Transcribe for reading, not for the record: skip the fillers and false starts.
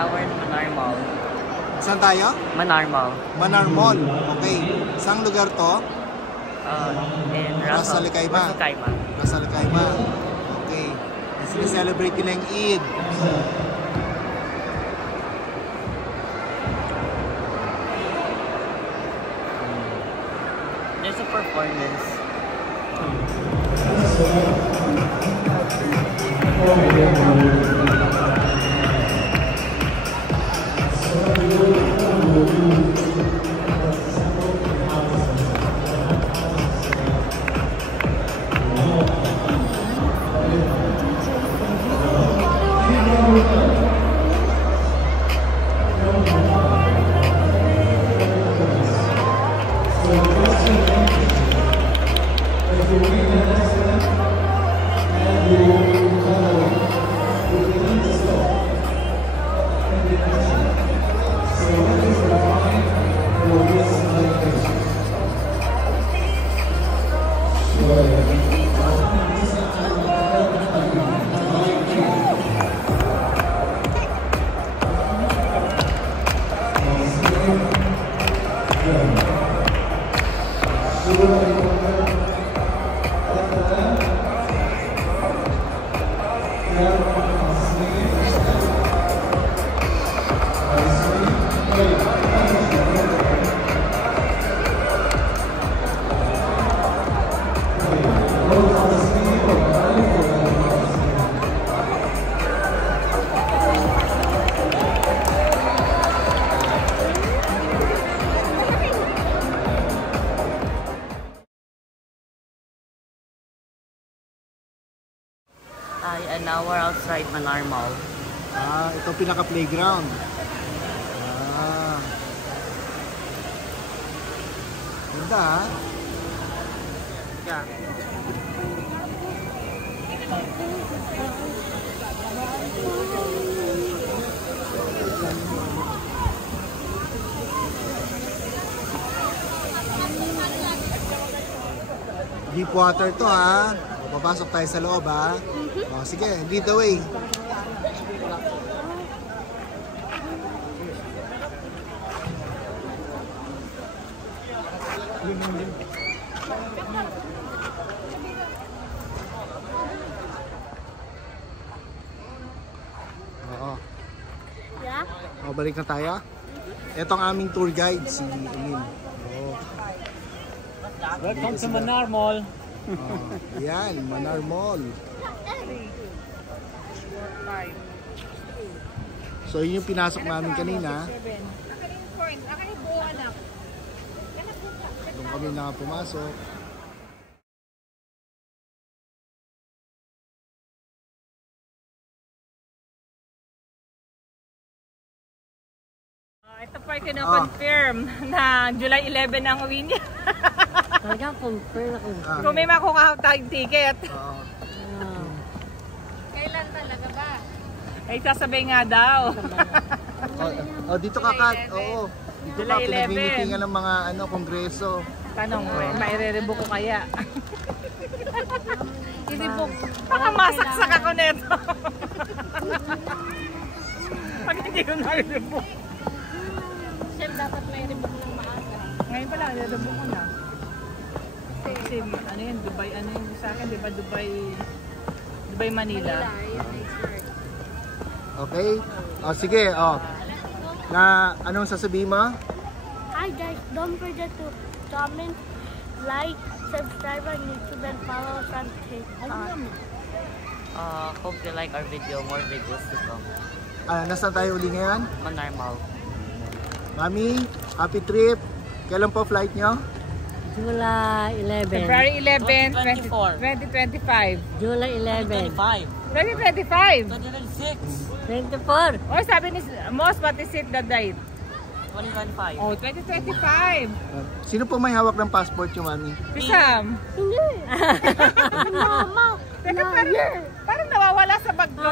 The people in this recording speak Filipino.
Tower ng Manar Mall. Saan tayo? Manar Mall. Manar Mall. Okay. Saan lugar to? In Ras Al Khaimah. Ras Al Khaimah. Okay. Celebrate nila yung Eid. There's a performance. Now we're outside Manar Mall. Ito pinaka-playground. Ganda ha? Yeah. Deep water to ha. Papasok tayo sa loob ha. Oh, sige, lead the way. Oo. Yeah? O, balik na tayo. Ito ang aming tour guide, si Emil. Oh. Welcome to Manar Mall. Yan, Manar Mall. So yun yung pinasok namin kanina. Doon kami na pumasok. Ito pa yung kino-confirm na July 11 ang uwi niya. Talaga, confirm ako. Kung may makukuha tayong ticket. Kailan talaga ba? Ay, sasabay nga daw. Dito ka, Kat. Oo. Dito ka, pinag-meetingan ng mga kongreso. Tanong, maire-rebook ko kaya? I-rebook. Baka masaksak ako neto. Pag hindi ko na-rebook. Siyempre, dapat may rebook ng maaga. Ngayon pala, i-rebook ko na. Kasi, ano yun, Dubai, ano yun sa akin, di ba Dubai, Manila. Okay? Sige, anong sasabihin mo? Hi guys, don't forget to comment, like, subscribe on YouTube and follow us on TikTok. Hope you like our video, more videos to come. Nasaan tayo uli ngayon? Manar Mall. Mami, happy trip. Kailan po flight nyo? July 11. February 11, 2024. 2025. July 11. 2025. 2026. 24. Oh, sabi ni Moss, what is it the date? 2025. Oh, 2025. Sino po may hawak ng passport yung Mami? Si Sam. Hindi. Mama. Teka, parang nawawala sa bag ko.